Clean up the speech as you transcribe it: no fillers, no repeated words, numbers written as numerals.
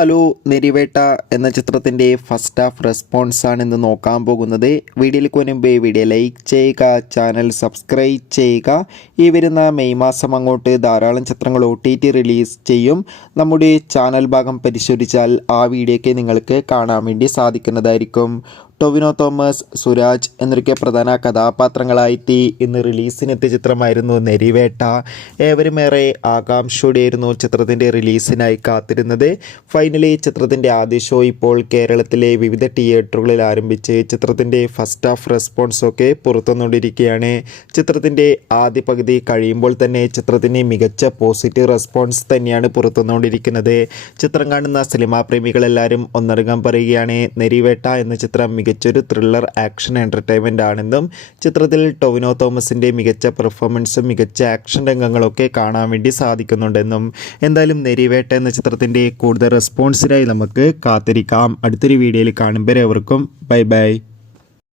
Hello നെരിവേട്ട എന്ന ചിത്രത്തിൻ്റെ first half റെസ്പോൺസാണ് ഇന്ന് നോക്കാൻ പോകുന്നത്. വീഡിയോയിലേക്ക് മുൻപ് വീഡിയോ ലൈക്ക് ചെയ്യുക, ചാനൽ സബ്സ്ക്രൈബ് ചെയ്യുക. ഈ വരുന്ന മെയ് മാസം അങ്ങോട്ട് ധാരാളം ചിത്രങ്ങൾ OTT റിലീസ് ചെയ്യും. നമ്മുടെ ചാനൽ ഭാഗം പരിശോധിച്ചാൽ ആ വീഡിയോയ്ക്ക് നിങ്ങൾക്ക് കാണാൻ വേണ്ടി സാധിക്കുന്നതായിരിക്കും. ടൊവിനോ തോമസ്, സുരാജ് എന്നൊക്കെ പ്രധാന കഥാപാത്രങ്ങളായെത്തി ഇന്ന് റിലീസിനെത്തിയ ചിത്രമായിരുന്നു നെരിവേട്ട. ഏവരുമേറെ ആകാംക്ഷയോടെയായിരുന്നു ചിത്രത്തിൻ്റെ റിലീസിനായി കാത്തിരുന്നത്. ഫൈനലി ചിത്രത്തിൻ്റെ ആദ്യ ഷോ ഇപ്പോൾ കേരളത്തിലെ വിവിധ തിയേറ്ററുകളിൽ ആരംഭിച്ച് ചിത്രത്തിൻ്റെ ഫസ്റ്റ് ഹാഫ് റെസ്പോൺസൊക്കെ പുറത്തുവന്നുകൊണ്ടിരിക്കുകയാണ്. ചിത്രത്തിൻ്റെ ആദ്യ പകുതി കഴിയുമ്പോൾ തന്നെ ചിത്രത്തിന് മികച്ച പോസിറ്റീവ് റെസ്പോൺസ് തന്നെയാണ് പുറത്തുവന്നുകൊണ്ടിരിക്കുന്നത്. ചിത്രം കാണുന്ന സിനിമാ പ്രേമികളെല്ലാവരും ഒന്നടങ്കം പറയുകയാണ് നെരിവേട്ട എന്ന ചിത്രം മികച്ചൊരു ത്രില്ലർ ആക്ഷൻ എൻ്റർടൈൻമെൻ്റ് ആണെന്നും ചിത്രത്തിൽ ടൊവിനോ തോമസിൻ്റെ മികച്ച പെർഫോമൻസും മികച്ച ആക്ഷൻ രംഗങ്ങളൊക്കെ കാണാൻ വേണ്ടി സാധിക്കുന്നുണ്ടെന്നും. എന്തായാലും നെരിവേട്ട എന്ന ചിത്രത്തിൻ്റെ കൂടുതൽ റെസ്പോൺസിനായി നമുക്ക് കാത്തിരിക്കാം. അടുത്തൊരു വീഡിയോയിൽ കാണുമ്പോൾ എവർക്കും ബൈ ബൈ.